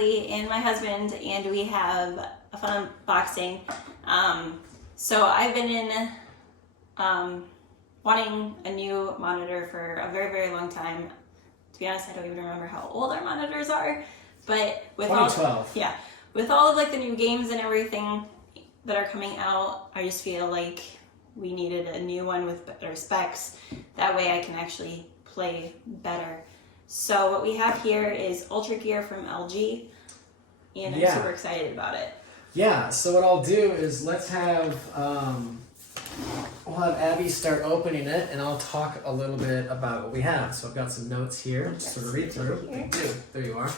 ABELI and my husband, and we have a fun unboxing. So I've been in wanting a new monitor for a very, very long time. To be honest, I don't even remember how old our monitors are, but with 2012. with all of like the new games and everything that are coming out, I just feel like we needed a new one with better specs. That way I can actually play better. So what we have here is UltraGear from LG, and I'm super excited about it. Yeah, so what I'll do is let's have, we'll have Abby start opening it, and I'll talk a little bit about what we have. So I've got some notes here, just sort of read through. There you are.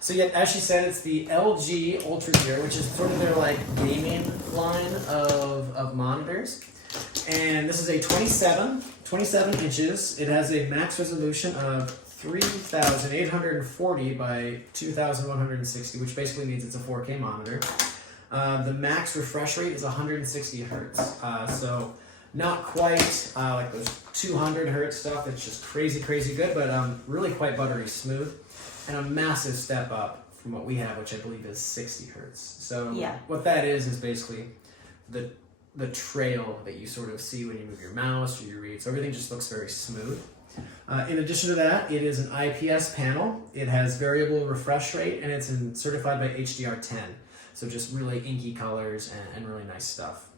So yeah, as she said, it's the LG UltraGear, which is sort of their like gaming line of monitors. And this is a 27 inches. It has a max resolution of 3,840 by 2,160, which basically means it's a 4K monitor. The max refresh rate is 160 hertz. So not quite like those 200 hertz stuff that's just crazy, crazy good, but really quite buttery smooth. And a massive step up from what we have, which I believe is 60 hertz. So what that is basically the trail that you sort of see when you move your mouse or you read. So everything just looks very smooth. In addition to that, it is an IPS panel. It has variable refresh rate, and it's certified by HDR10. So just really inky colors and really nice stuff.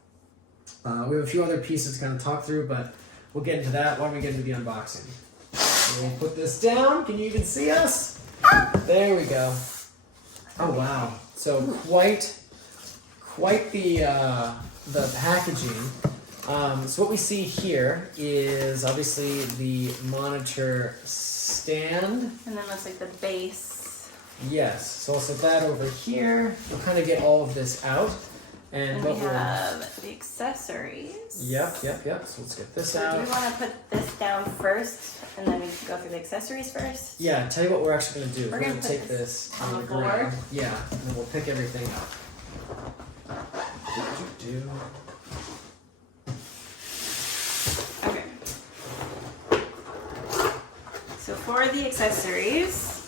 We have a few other pieces to kind of talk through, but we'll get into that. Why don't we get into the unboxing? So we'll put this down. Can you even see us? There we go. Oh wow! So quite the packaging. So what we see here is obviously the monitor stand. And then that's like the base. Yes, so I'll set that over here. We'll kind of get all of this out. And we have the accessories. Yep. So let's get this out. Do we want to put this down first, and then we can go through the accessories first? Yeah, tell you what we're actually going to do. We're going to take this on the ground. Yeah, and then we'll pick everything up. Okay. So for the accessories,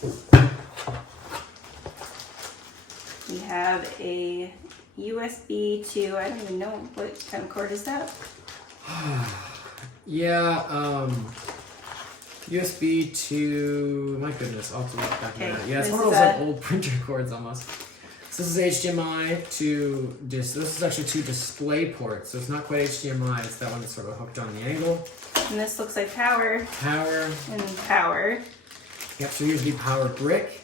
we have a USB to, I don't even know what kind of cord is that? USB to, my goodness, I'll have to look back at that. Yeah, it's one of those like old printer cords almost. So this is HDMI to, this is actually two display ports, so it's not quite HDMI, it's that one that's sort of hooked on the angle. And this looks like power. Power. And power. Yep, so here's the power brick,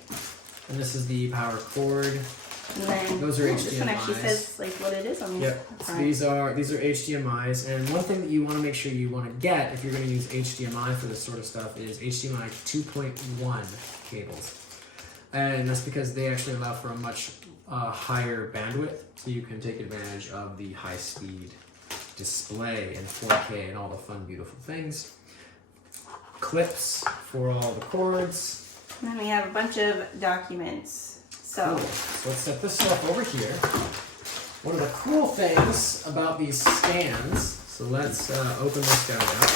and this is the power cord. And then those are HDMIs. This one actually says like what it is on the Yep. So these are HDMIs, and one thing that you want to make sure you want to get if you're going to use HDMI for this sort of stuff is HDMI 2.1 cables, and that's because they actually allow for a much higher bandwidth, so you can take advantage of the high-speed display and 4K and all the fun, beautiful things. Clips for all the cords. And then we have a bunch of documents. So let's set this stuff over here. One of the cool things about these stands, so let's open this guy up,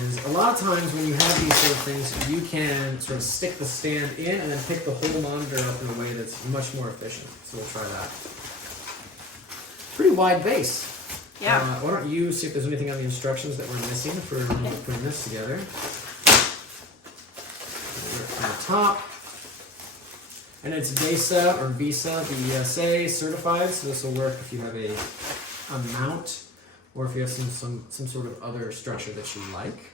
is a lot of times when you have these sort of things, you can sort of stick the stand in and then pick the whole monitor up in a way that's much more efficient. So we'll try that. Pretty wide base. Yeah. Why don't you see if there's anything on the instructions that we're missing for putting this together. On the top. And it's VESA or Visa, VESA certified, so this will work if you have a mount or if you have some sort of other structure that you like.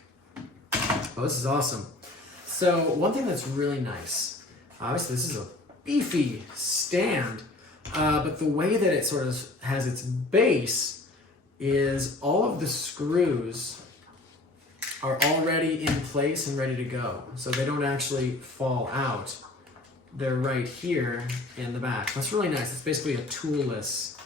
Oh, this is awesome. So one thing that's really nice, obviously this is a beefy stand, but the way that it sort of has its base is all of the screws are already in place and ready to go, so they don't actually fall out. They're right here in the back. That's really nice. It's basically a toolless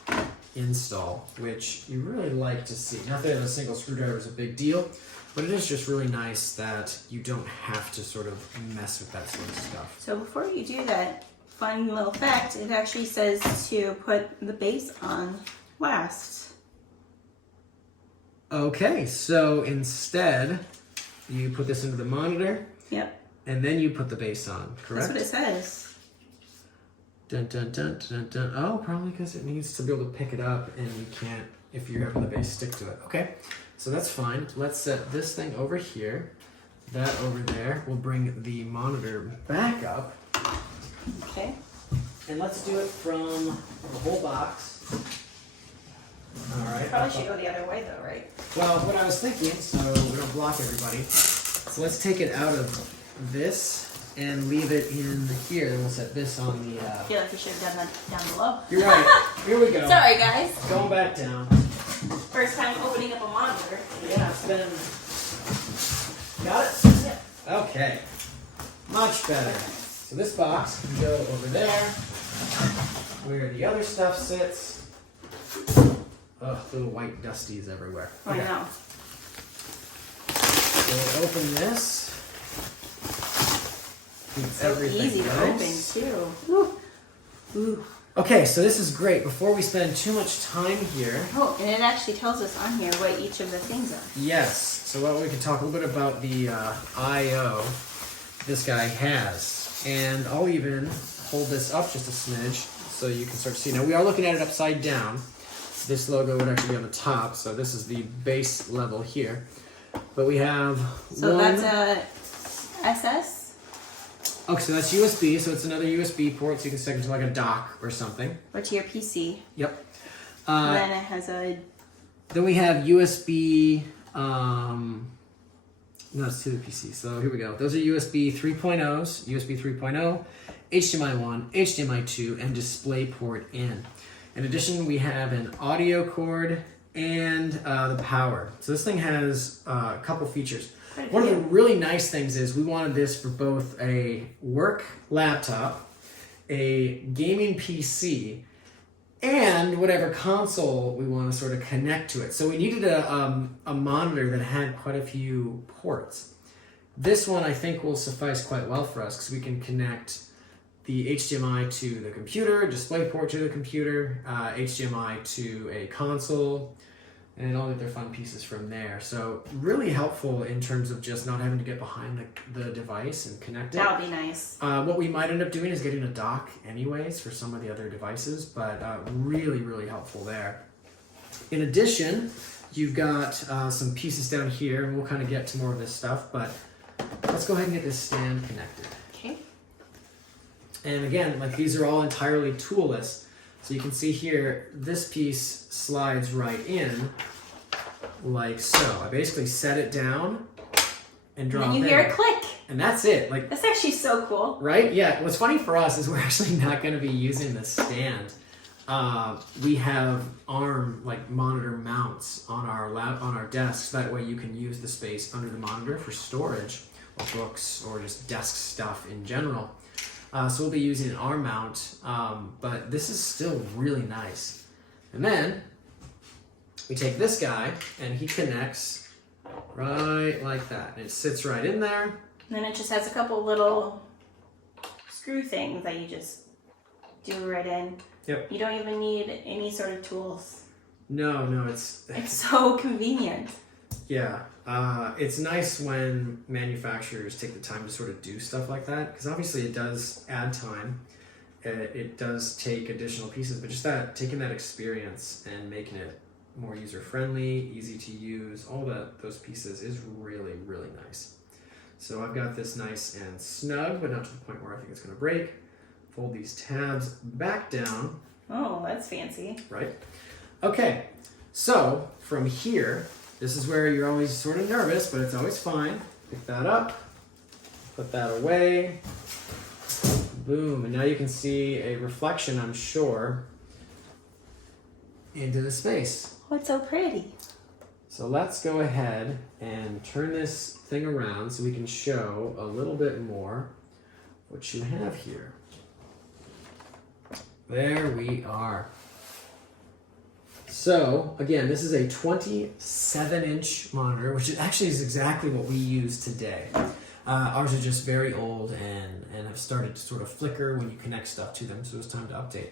install, which you really like to see. Not that a single screwdriver is a big deal, but it is just really nice that you don't have to sort of mess with that sort of stuff. So before you do that, fun little fact, it actually says to put the base on last. Okay, so instead, you put this into the monitor. Yep. And then you put the base on, correct? That's what it says. Dun, dun, dun, dun, dun. Oh, probably because it needs to be able to pick it up, and you can't if you're having the base stick to it. Okay, so that's fine. Let's set this thing over here. That over there. We'll bring the monitor back up. Okay. And let's do it from the whole box. All right. Probably should go the other way though, right? Well, what I was thinking, so we don't block everybody. So let's take it out of this and leave it in here. Then we'll set this on the. I feel like you should have done that down below. You're right. Here we go. Sorry, guys. Going back down. First time opening up a monitor. Yeah, it's been. Got it? Yeah. Okay. Much better. So this box can go over there, where the other stuff sits. Oh, little white dusties everywhere. I know. So we'll open this. Keep So everything easy to nice. open too. Woo. Ooh. Okay, so this is great. Before we spend too much time here. Oh, and it actually tells us on here what each of the things are. Yes. So what we can talk a little bit about the I/O this guy has, and I'll even hold this up just a smidge so you can start to see. Now we are looking at it upside down. This logo would actually be on the top, so this is the base level here. But we have So one. that's a SS. Okay, so that's USB, so it's another USB port, so you can stick it to like a dock or something. Or to your PC. Yep. And then it has a. Then we have USB. No, it's to the PC. So here we go. Those are USB 3.0s, USB 3.0, HDMI 1, HDMI 2, and DisplayPort in. In addition, we have an audio cord and the power. So this thing has a couple features. One of the really nice things is we wanted this for both a work laptop, a gaming PC, and whatever console we want to sort of connect to it. So we needed a monitor that had quite a few ports. This one I think will suffice quite well for us because we can connect the HDMI to the computer, DisplayPort to the computer, HDMI to a console, and all the other fun pieces from there. So really helpful in terms of just not having to get behind the device and connect it. That would be nice. What we might end up doing is getting a dock anyways for some of the other devices, but really, really helpful there. In addition, you've got some pieces down here, and we'll kind of get to more of this stuff, but let's go ahead and get this stand connected. Okay. And again, like these are all entirely toolless. So you can see here, this piece slides right in like so. I basically set it down and drop it. And then you hear a click. And that's it. Like, That's actually so cool. right? Yeah. What's funny for us is we're actually not going to be using this stand. We have ARM like monitor mounts on our desks. That way you can use the space under the monitor for storage or books or just desk stuff in general. So we'll be using an arm mount, but this is still really nice. And then we take this guy and he connects right like that. And it sits right in there. And then it just has a couple little screw things that you just do right in. Yep. You don't even need any sort of tools. No, it's so convenient. yeah. It's nice when manufacturers take the time to sort of do stuff like that, because obviously it does add time. It does take additional pieces, but just taking that experience and making it more user-friendly, easy to use, all those pieces is really, really nice. So I've got this nice and snug, but not to the point where I think it's going to break. Fold these tabs back down. Oh, that's fancy. Right? Okay, so from here, this is where you're always sort of nervous, but it's always fine. Pick that up, put that away, boom, and now you can see a reflection, I'm sure, into the space. Oh, it's so pretty. So let's go ahead and turn this thing around so we can show a little bit more what you have here. There we are. So, again, this is a 27-inch monitor, which actually is exactly what we use today. Ours are just very old and have started to sort of flicker when you connect stuff to them, so it's time to update.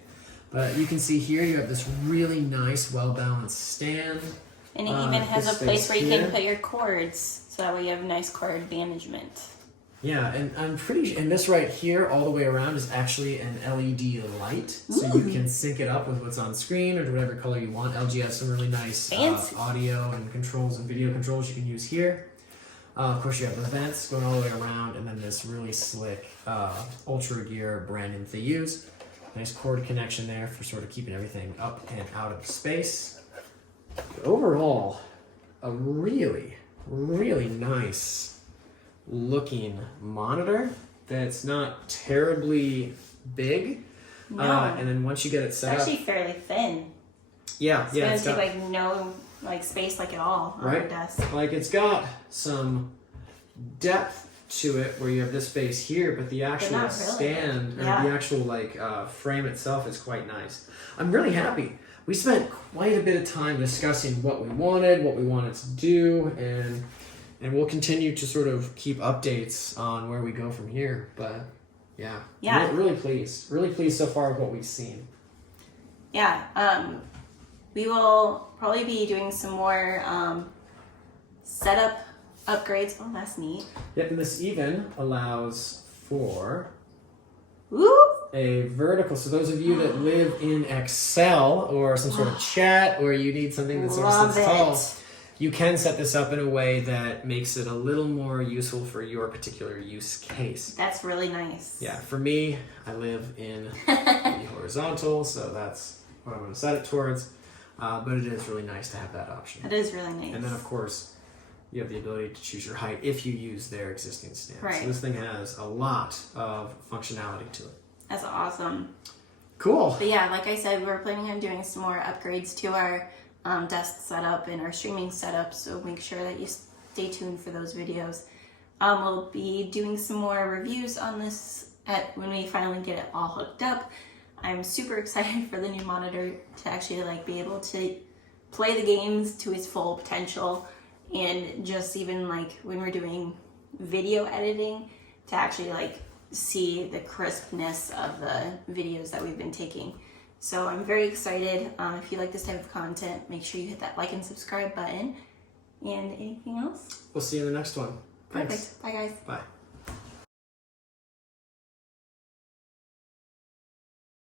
But you can see here you have this really nice, well-balanced stand. And it even has this a place space where you here. can put your cords, so that way you have nice cord management. Yeah, and I'm pretty, and this right here all the way around is actually an LED light. So you can sync it up with what's on screen or whatever color you want. LG has some really nice audio and controls and video controls you can use here. Of course, you have the vents going all the way around, and then this really slick UltraGear brand new they use. Nice cord connection there for sort of keeping everything up and out of space. But overall, a really, really nice looking monitor that's not terribly big. No. And then once you get it set it's up, actually fairly thin. yeah, It's gonna take like no space like at all on our desk. Like it's got some depth to it where you have this space here, but the actual stand or the actual like frame itself is quite nice. I'm really happy. We spent quite a bit of time discussing what we wanted to do, and we'll continue to sort of keep updates on where we go from here. But yeah, really pleased so far with what we've seen. Yeah, we will probably be doing some more setup upgrades. Oh, that's neat. Yep, and this even allows for a vertical. So those of you that live in Excel or some sort of chat, or you need something that sort of sits tall, you can set this up in a way that makes it a little more useful for your particular use case. That's really nice. Yeah, for me, I live in the horizontal, so that's what I'm going to set it towards. But it is really nice to have that option. It is really nice. And then, of course, you have the ability to choose your height if you use their existing stand. Right. So this thing has a lot of functionality to it. That's awesome. Cool. But yeah, like I said, we're planning on doing some more upgrades to our desk setup and our streaming setup, so make sure that you stay tuned for those videos. We'll be doing some more reviews on this when we finally get it all hooked up. I'm super excited for the new monitor to actually like be able to play the games to its full potential, and just even like when we're doing video editing to actually like see the crispness of the videos that we've been taking. So I'm very excited. If you like this type of content, make sure you hit that like and subscribe button. And anything else? We'll see you in the next one. Thanks. Perfect. Bye guys. Bye.